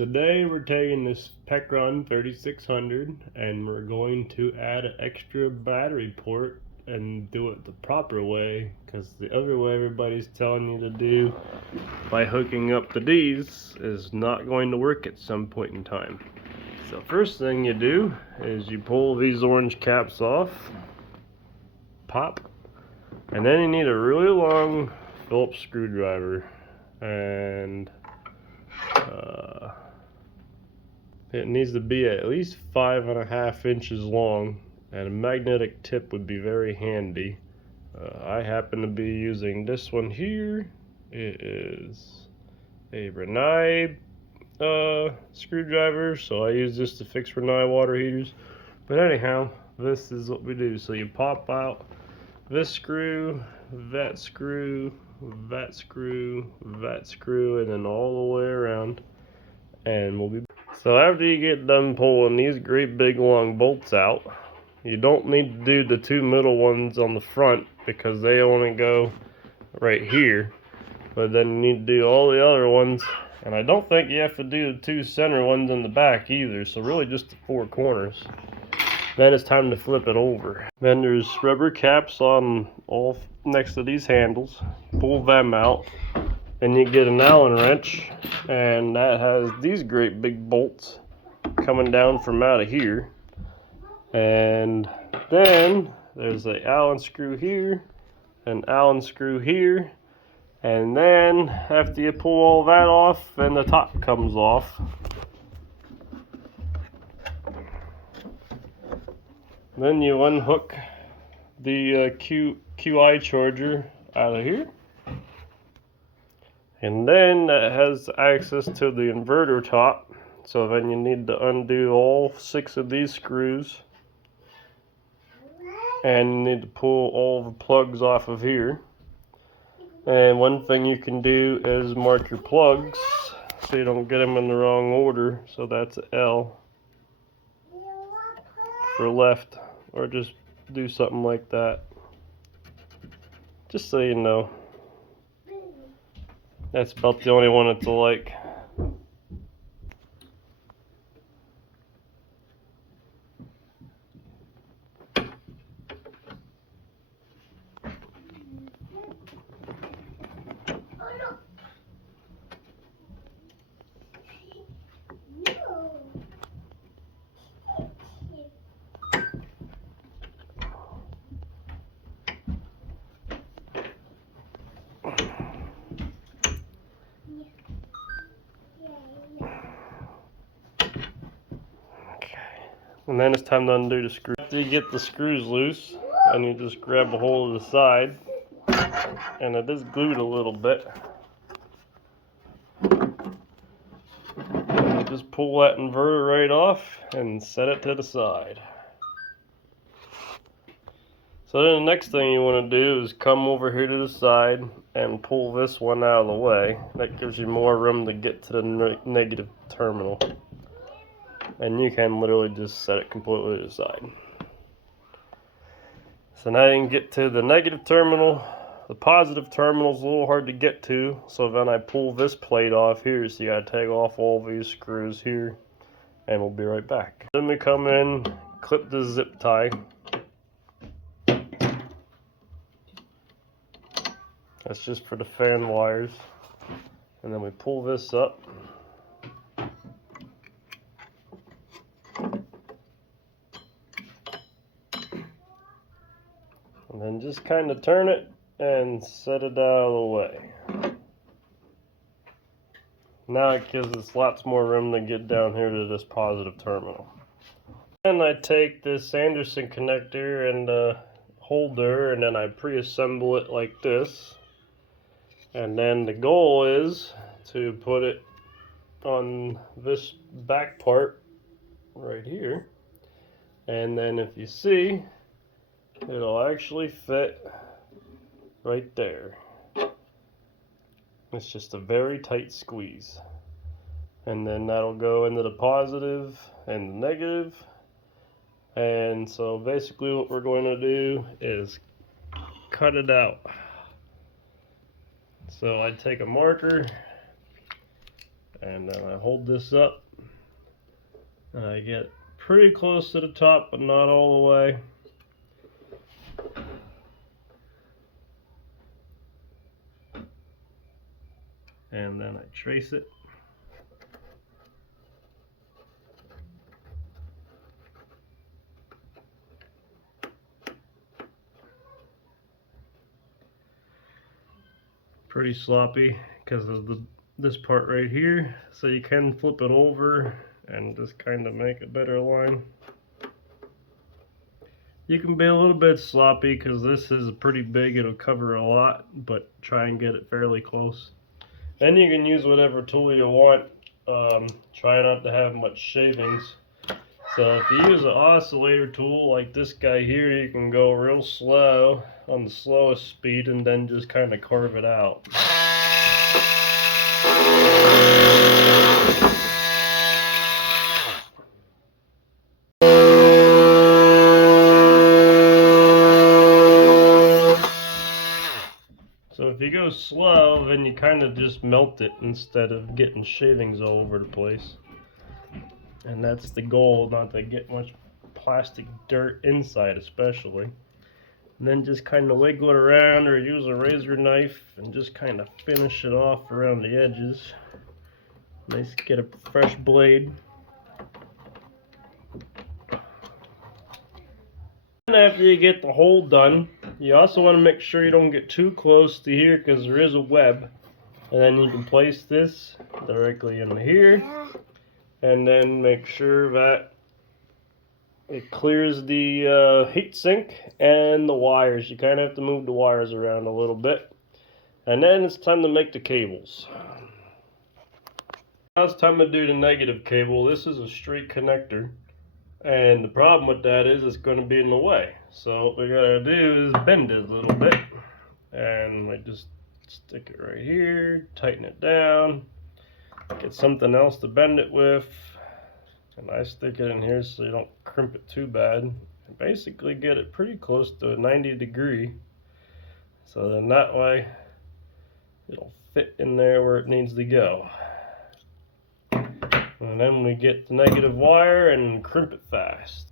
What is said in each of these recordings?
Today we're taking this E3600 and we're going to add an extra battery port and do it the proper way, because the other way everybody's telling you to do by hooking up the D's is not going to work at some point in time. So first thing you do is you pull these orange caps off, pop, and then you need a really long Phillips screwdriver, and it needs to be at least 5.5 inches long, and a magnetic tip would be very handy. I happen to be using this one here. It is a Renai screwdriver, so I use this to fix Renai water heaters. But anyhow, this is what we do. So you pop out this screw, that screw, that screw, that screw, and then all the way around, and we'll be. So after you get done pulling these great big long bolts out, you don't need to do the two middle ones on the front because they only go right here, but then you need to do all the other ones, and I don't think you have to do the two center ones in the back either, so really just the four corners. Then it's time to flip it over. Then there's rubber caps on all next to these handles. Pull them out. Then you get an Allen wrench, and that has these great big bolts coming down from out of here. And then there's an Allen screw here, an Allen screw here, and then after you pull all that off, then the top comes off. Then you unhook the QI charger out of here. And then that has access to the inverter top, so then you need to undo all 6 of these screws, and you need to pull all the plugs off of here. And one thing you can do is mark your plugs so you don't get them in the wrong order. So that's L for left, or just do something like that, just so you know. That's about the only one that's alike. And then it's time to undo the screw. After you get the screws loose, and you just grab a hold of the side, and it is glued a little bit. And you just pull that inverter right off and set it to the side. So then the next thing you want to do is come over here to the side and pull this one out of the way. That gives you more room to get to the negative terminal. And you can literally just set it completely to the side. So now you can get to the negative terminal. The positive terminal is a little hard to get to, so then I pull this plate off here, so you gotta take off all these screws here, and we'll be right back. Then we come in, clip the zip tie. That's just for the fan wires. And then we pull this up. And then just kind of turn it and set it out of the way. Now it gives us lots more room to get down here to this positive terminal. And I take this Anderson connector and the holder, and then I pre-assemble it like this. And then the goal is to put it on this back part right here. And then if you see, it'll actually fit right there. It's just a very tight squeeze. And then that'll go into the positive and the negative. And so basically what we're going to do is cut it out. So I take a marker and then I hold this up and I get pretty close to the top, but not all the way. And then I trace it. Pretty sloppy because of this part right here, so you can flip it over and just kind of make a better line. You can be a little bit sloppy because this is pretty big, it'll cover a lot, but try and get it fairly close. Then you can use whatever tool you want. Try not to have much shavings. So if you use an oscillator tool like this guy here, you can go real slow on the slowest speed and then just kind of carve it out. So if you go slow, then you kind of just melt it instead of getting shavings all over the place. And that's the goal, not to get much plastic dirt inside especially. And then just kind of wiggle it around or use a razor knife and just kind of finish it off around the edges. Nice, get a fresh blade. And after you get the hole done, you also want to make sure you don't get too close to here because there is a web. And then you can place this directly in here and then make sure that it clears the heat sink and the wires. You kind of have to move the wires around a little bit. And then it's time to make the cables. Now it's time to do the negative cable. This is a straight connector. And the problem with that is it's going to be in the way. So what we gotta do is bend it a little bit. And I just stick it right here, tighten it down, get something else to bend it with. And I stick it in here so you don't crimp it too bad. And basically get it pretty close to a 90 degree. So then that way it'll fit in there where it needs to go. And then we get the negative wire and crimp it fast.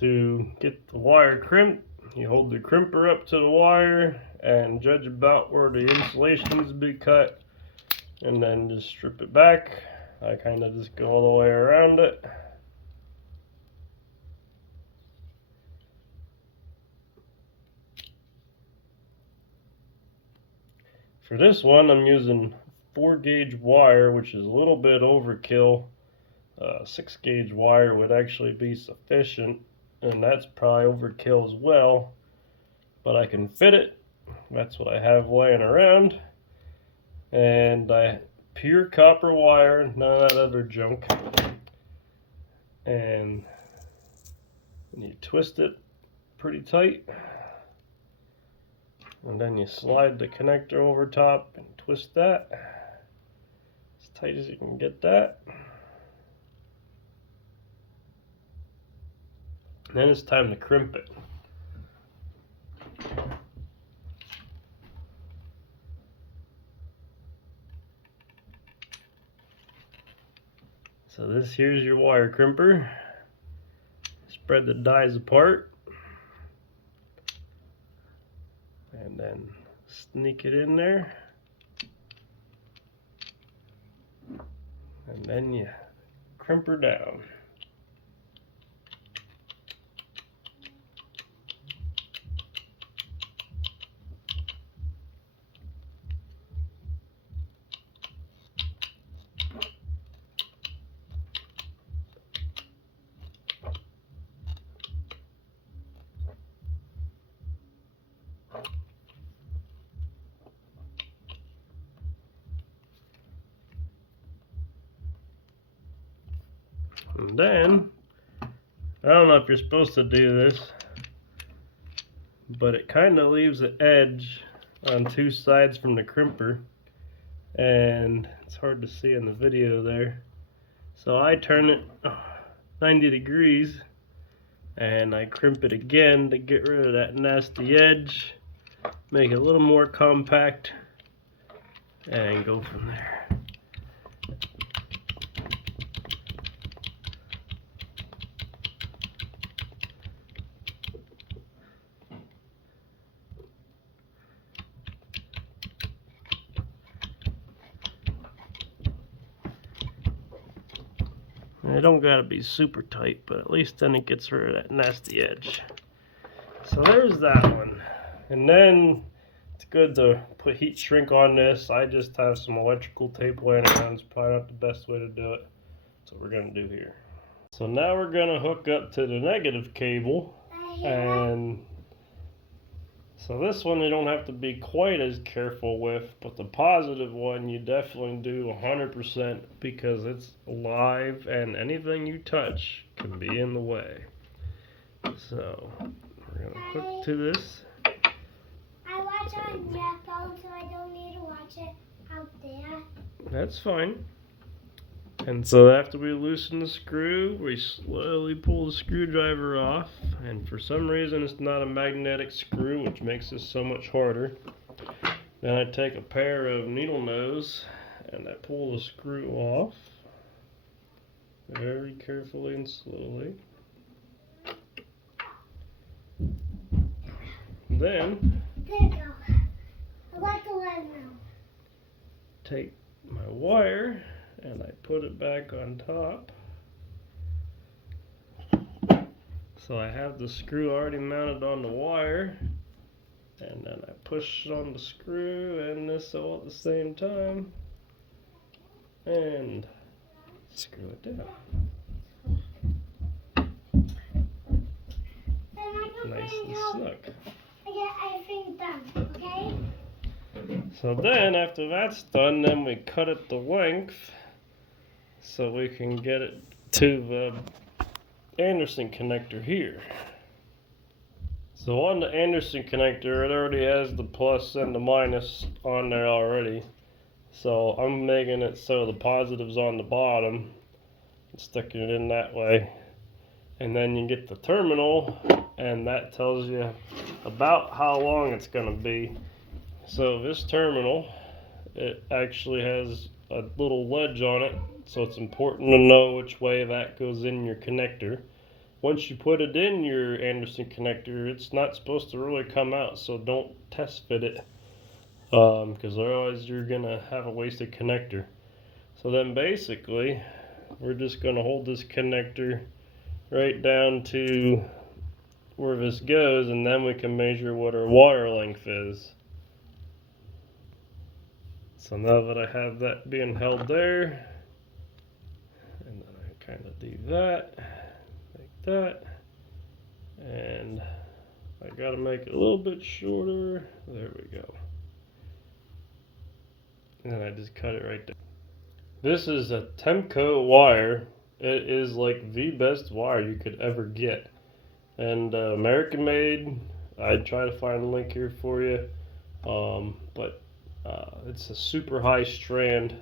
To get the wire crimped, you hold the crimper up to the wire and judge about where the insulation needs to be cut. And then just strip it back. I kind of just go all the way around it. For this one, I'm using 4-gauge wire, which is a little bit overkill. 6-gauge wire would actually be sufficient, and that's probably overkill as well. But I can fit it. That's what I have laying around. And pure copper wire, none of that other junk. And you twist it pretty tight. And then you slide the connector over top and twist that as tight as you can get that. And then it's time to crimp it. So this here's your wire crimper. Spread the dies apart. And then sneak it in there. And then you crimp her down. And then, I don't know if you're supposed to do this, but it kind of leaves an edge on two sides from the crimper, and it's hard to see in the video there. So I turn it 90 degrees and I crimp it again to get rid of that nasty edge, make it a little more compact, and go from there. And it don't gotta be super tight, but at least then it gets rid of that nasty edge. So there's that one. And then it's good to put heat shrink on this. I just have some electrical tape laying around. It's probably not the best way to do it. That's what we're gonna do here. So now we're gonna hook up to the negative cable, and so this one you don't have to be quite as careful with, but the positive one you definitely do 100% because it's live and anything you touch can be in the way. So we're gonna hook to this. I watch on your phone, so I don't need to watch it out there. That's fine. And so after we loosen the screw, we slowly pull the screwdriver off. And for some reason it's not a magnetic screw, which makes this so much harder. Then I take a pair of needle nose and I pull the screw off very carefully and slowly. Then There you go. I like the one now. take my wire and I put it back on top. So I have the screw already mounted on the wire, and then I push on the screw and this all at the same time and screw it down. Nice and snug. I get everything done, okay? So then after that's done, then we cut it the length so we can get it to the Anderson connector here. So on the Anderson connector, it already has the plus and the minus on there already. So I'm making it so the positive's on the bottom and sticking it in that way. And then you get the terminal, and that tells you about how long it's going to be. So this terminal, it actually has a little ledge on it, so it's important to know which way that goes in your connector. Once you put it in your Anderson connector, it's not supposed to really come out, so don't test fit it, because otherwise you're going to have a wasted connector. So then basically, we're just going to hold this connector right down to where this goes, and then we can measure what our wire length is. So now that I have that being held there, and then I kind of do that, like that, and I gotta make it a little bit shorter. There we go. And then I just cut it right there. This is a Temco wire. It is like the best wire you could ever get. And American made. I'd try to find a link here for you. But it's a super high strand.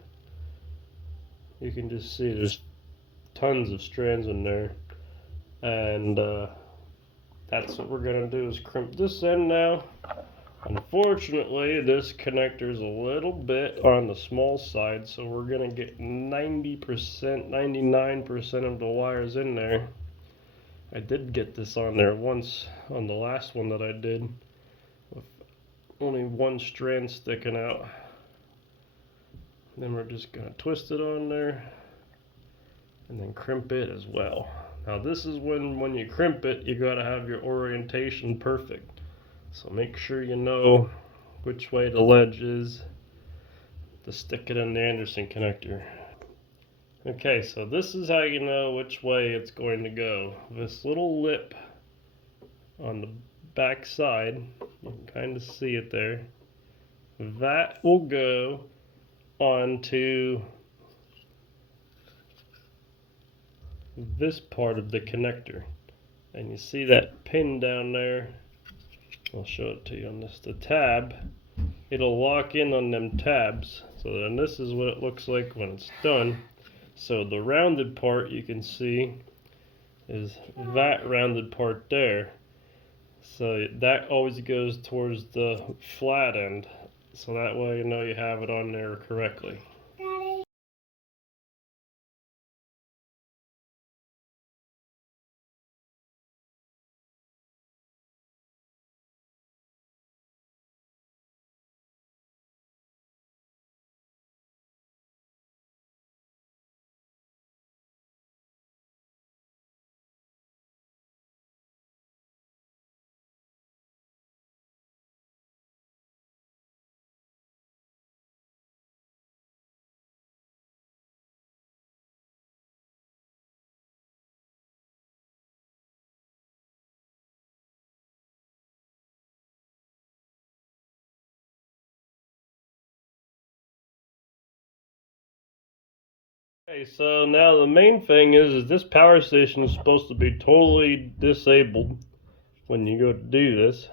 You can just see there's tons of strands in there. And that's what we're going to do is crimp this end now. Unfortunately, this connector is a little bit on the small side, so we're going to get 90%, 99% of the wires in there. I did get this on there once on the last one that I did, with only one strand sticking out. Then we're just going to twist it on there and then crimp it as well. Now this is when you crimp it, you got to have your orientation perfect. So make sure you know which way the ledge is to stick it in the Anderson connector. Okay, so this is how you know which way it's going to go. This little lip on the back side, you can kind of see it there, that will go onto this part of the connector. And you see that pin down there? I'll show it to you on this, the tab. It'll lock in on them tabs. So then this is what it looks like when it's done. So the rounded part you can see is that rounded part there. So that always goes towards the flat end. So that way you know you have it on there correctly. Okay, so now the main thing is this power station is supposed to be totally disabled when you go to do this.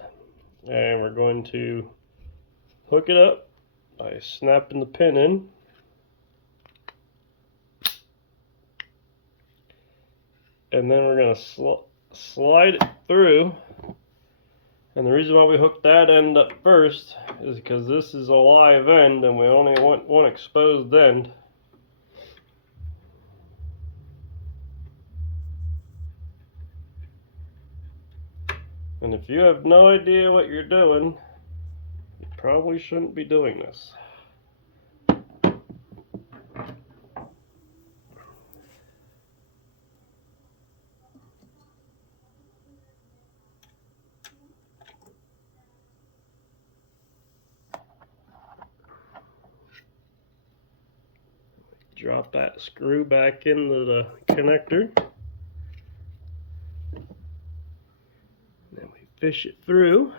And we're going to hook it up by snapping the pin in. And then we're going to slide it through. And the reason why we hooked that end up first is because this is a live end and we only want one exposed end. And if you have no idea what you're doing, you probably shouldn't be doing this. Drop that screw back into the connector. Then we fish it through.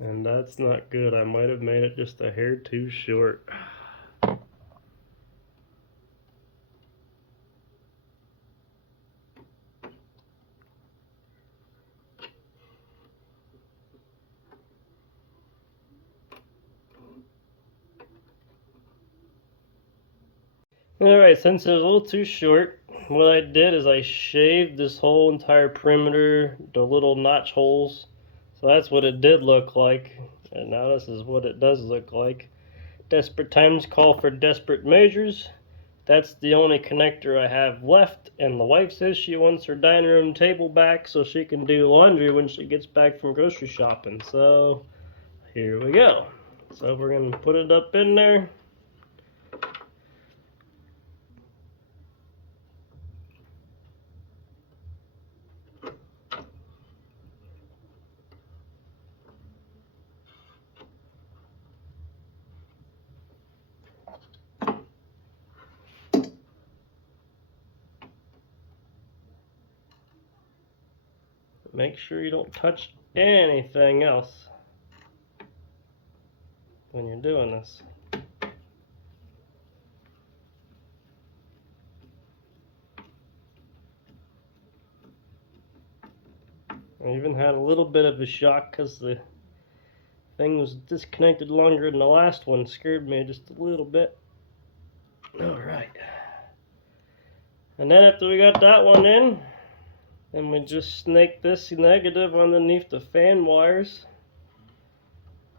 And that's not good. I might have made it just a hair too short. Alright, since it was a little too short, what I did is I shaved this whole entire perimeter, the little notch holes. So that's what it did look like. And now this is what it does look like. Desperate times call for desperate measures. That's the only connector I have left, and the wife says she wants her dining room table back so she can do laundry when she gets back from grocery shopping. So here we go. So we're going to put it up in there. Make sure you don't touch anything else when you're doing this. I even had a little bit of a shock because the thing was disconnected longer than the last one. Scared me just a little bit. Alright. And then after we got that one in, then we just snake this negative underneath the fan wires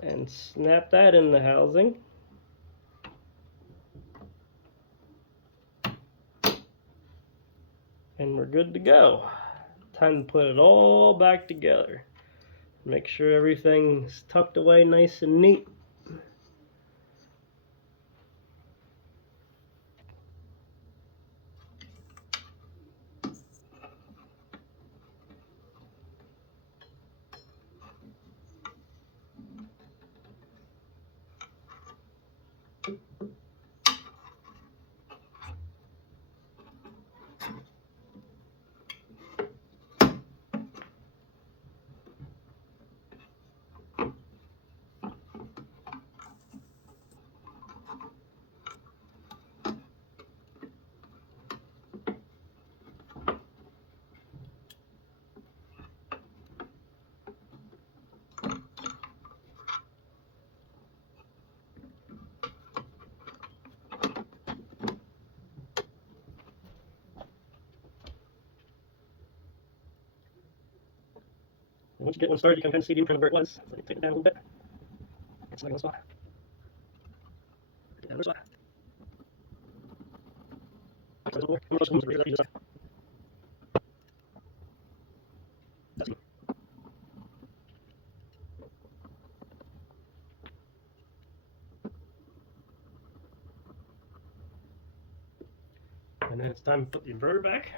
and snap that in the housing. And we're good to go. Time to put it all back together. Make sure everything's tucked away nice and neat. Once you get one started, you can kind of see the imprint of where it was. So take it down a little bit. It's like one spot. Take it down another spot. And then it's time to put the inverter back.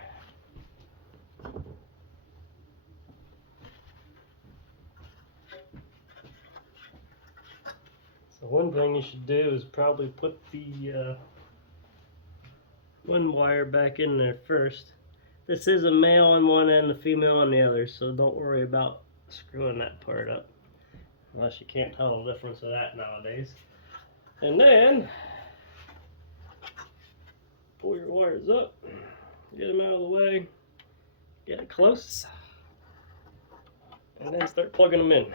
So one thing you should do is probably put the one wire back in there first. This is a male on one end, a female on the other, so don't worry about screwing that part up. Unless you can't tell the difference of that nowadays. And then, pull your wires up, get them out of the way, get it close, and then start plugging them in.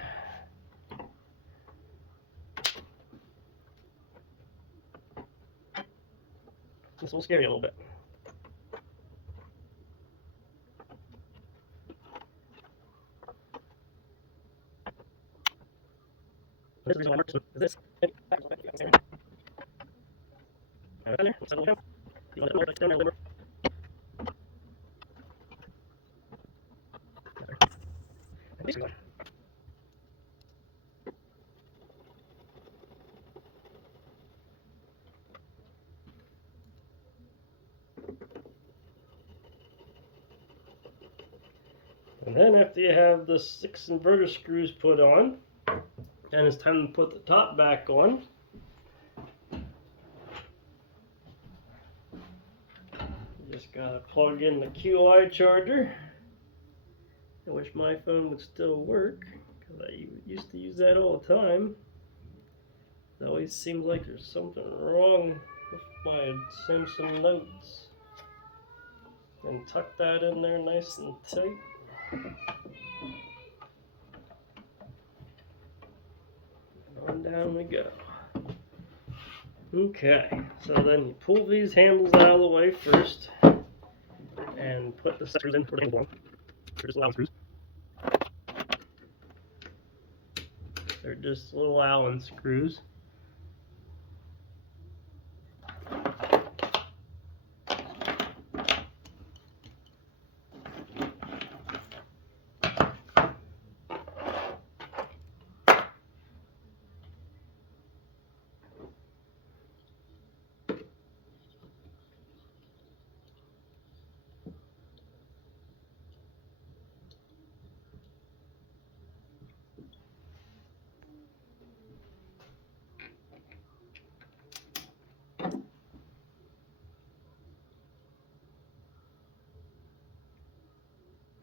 This will scare you a little bit. This is the reason why I marked this one. Is this. Have it in there. Let's settle it down. You want it to down there a little bit. And basically, and then after you have the 6 inverter screws put on, then it's time to put the top back on. You just gotta plug in the QI charger. I wish my phone would still work, because I used to use that all the time. It always seems like there's something wrong with my Samsung Notes. And tuck that in there nice and tight. On down we go. Okay, so then you pull these handles out of the way first and put the screws in for the handle. They're just Allen screws. They're just little Allen screws.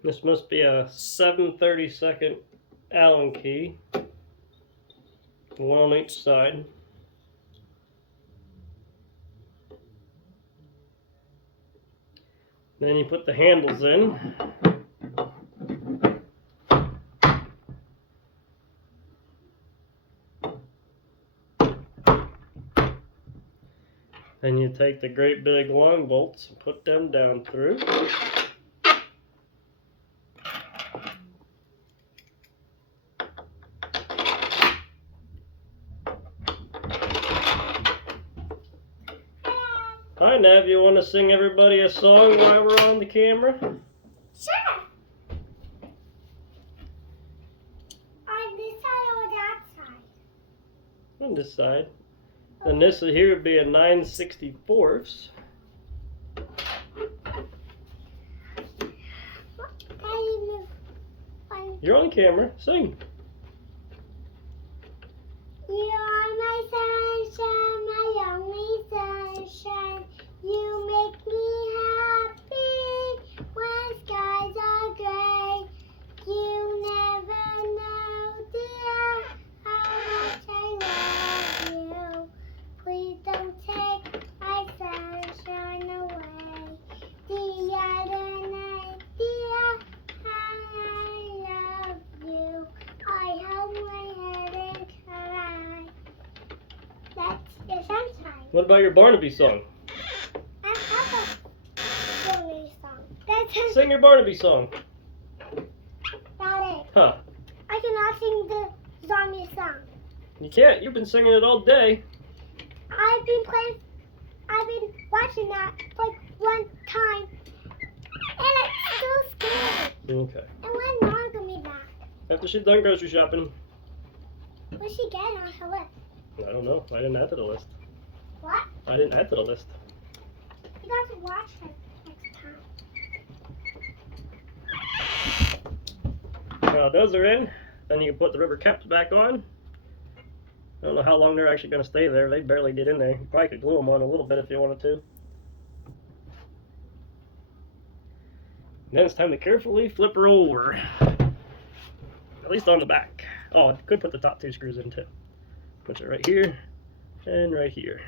This must be a 7/32 Allen key, one on each side. Then you put the handles in. Then you take the great big long bolts and put them down through. Hi Nev, you want to sing everybody a song while we're on the camera? Sure. On this side or that side? On this side. And this here would be a 9/64. You're on camera. Sing. You are my sunshine, my only sunshine. You make me happy when skies are gray. You never know, dear, how much I love you. Please don't take my sunshine away. The other night, dear, I love you. I hold my head and cry. That's your sunshine. What about your Barnaby song? I have a Barnaby song. That's Sing your Barnaby song. Daddy, Huh. I cannot sing the zombie song. You can't. You've been singing it all day. I've been watching that like one time, and it's so scary. Okay. And when Mom gonna be back? After she's done grocery shopping. What's she getting on her list? I don't know. I didn't add to the list. What? I didn't add to the list. You got to watch her next time. Now those are in. Then you can put the rubber caps back on. I don't know how long they're actually going to stay there. They barely get in there. You probably could glue them on a little bit if you wanted to. then it's time to carefully flip her over. At least on the back. Oh, I could put the top 2 screws in too. Put it right here and right here.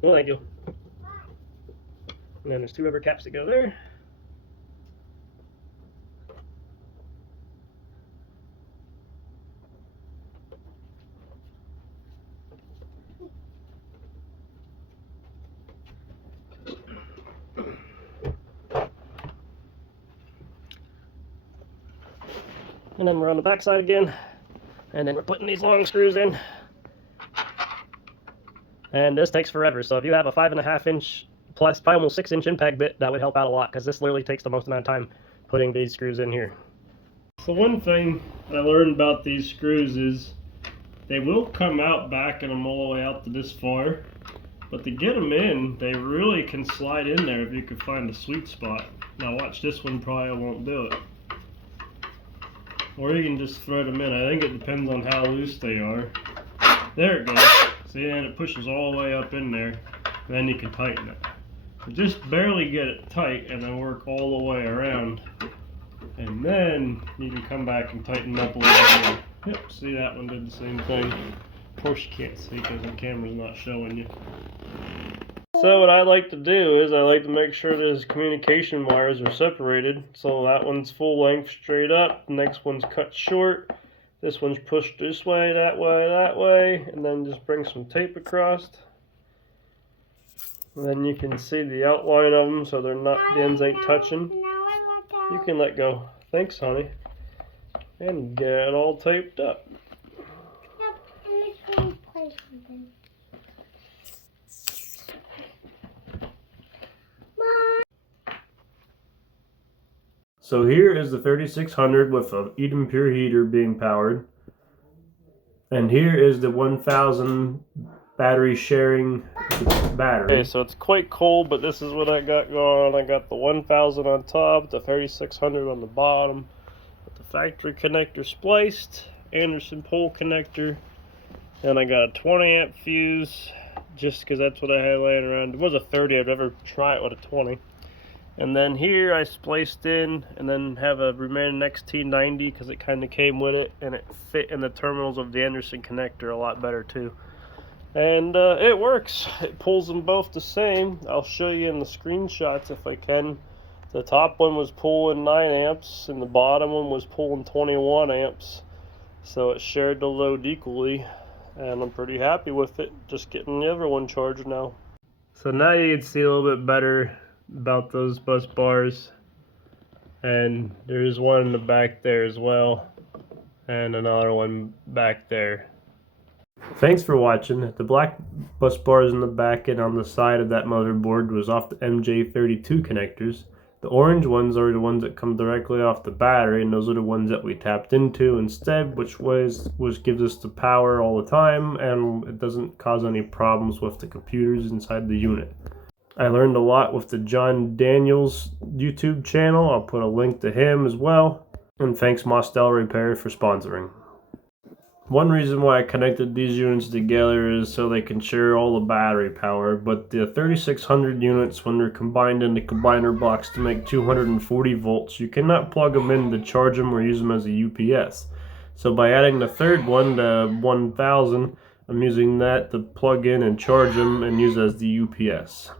Well, thank you. And then there's 2 rubber caps that go there. And then we're on the back side again. And then we're putting these long screws in. And this takes forever. So if you have a 5.5 inch plus, probably almost 6 inch impact bit, that would help out a lot, because this literally takes the most amount of time putting these screws in here. So one thing I learned about these screws is they will come out backing them all the way out to this far, but to get them in, they really can slide in there if you can find a sweet spot. Now watch, this one probably won't do it. Or you can just thread them in. I think it depends on how loose they are. There it goes. See, and it pushes all the way up in there. Then you can tighten it. So just barely get it tight and then work all the way around. And then you can come back and tighten them up a little bit. Yep, see, that one did the same thing. Of course you can't see because the camera's not showing you. So what I like to do is I like to make sure those communication wires are separated. So that one's full length straight up, the next one's cut short, this one's pushed this way, that way, and then just bring some tape across. And then you can see the outline of them so they're not, the ends ain't touching. You can let go. Thanks, honey. And get it all taped up. So here is the 3600 with an Eden Pure heater being powered. And here is the 1000 battery sharing battery. Okay, so it's quite cold, but this is what I got going on. I got the 1000 on top, the 3600 on the bottom, with the factory connector spliced, Anderson pole connector, and I got a 20 amp fuse, just because that's what I had laying around. It was a 30, I'd never try it with a 20. And then here I spliced in and then have a remaining XT90 because it kind of came with it, and it fit in the terminals of the Anderson connector a lot better too. And it works. It pulls them both the same. I'll show you in the screenshots if I can. The top one was pulling 9 amps and the bottom one was pulling 21 amps. So it shared the load equally, and I'm pretty happy with it. Just getting the other one charged now. So now you can see a little bit better about those bus bars, and there's one in the back there as well, and another one back there. Thanks for watching. The black bus bars in the back and on the side of that motherboard was off the MJ32 connectors. The orange ones are the ones that come directly off the battery, and those are the ones that we tapped into instead, which gives us the power all the time, and it doesn't cause any problems with the computers inside the unit. I learned a lot with the John Daniels YouTube channel. I'll put a link to him as well. And thanks Mostel Repair for sponsoring. One reason why I connected these units together is so they can share all the battery power, but the 3600 units, when they're combined in the combiner box to make 240 volts, you cannot plug them in to charge them or use them as a UPS. So by adding the third one, the 1000, I'm using that to plug in and charge them and use as the UPS.